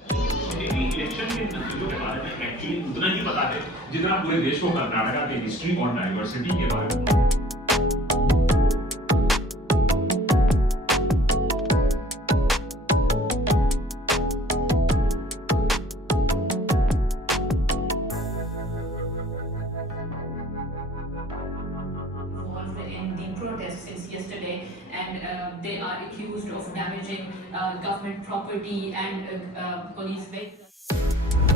इलेक्शन के नतीजों के बारे में एक्चुअली उतना ही पता है जितना पूरे देश को कर्नाटका के हिस्ट्री और डाइवर्सिटी के बारे में। In the protests since yesterday, and they are accused of damaging government property and police vehicles.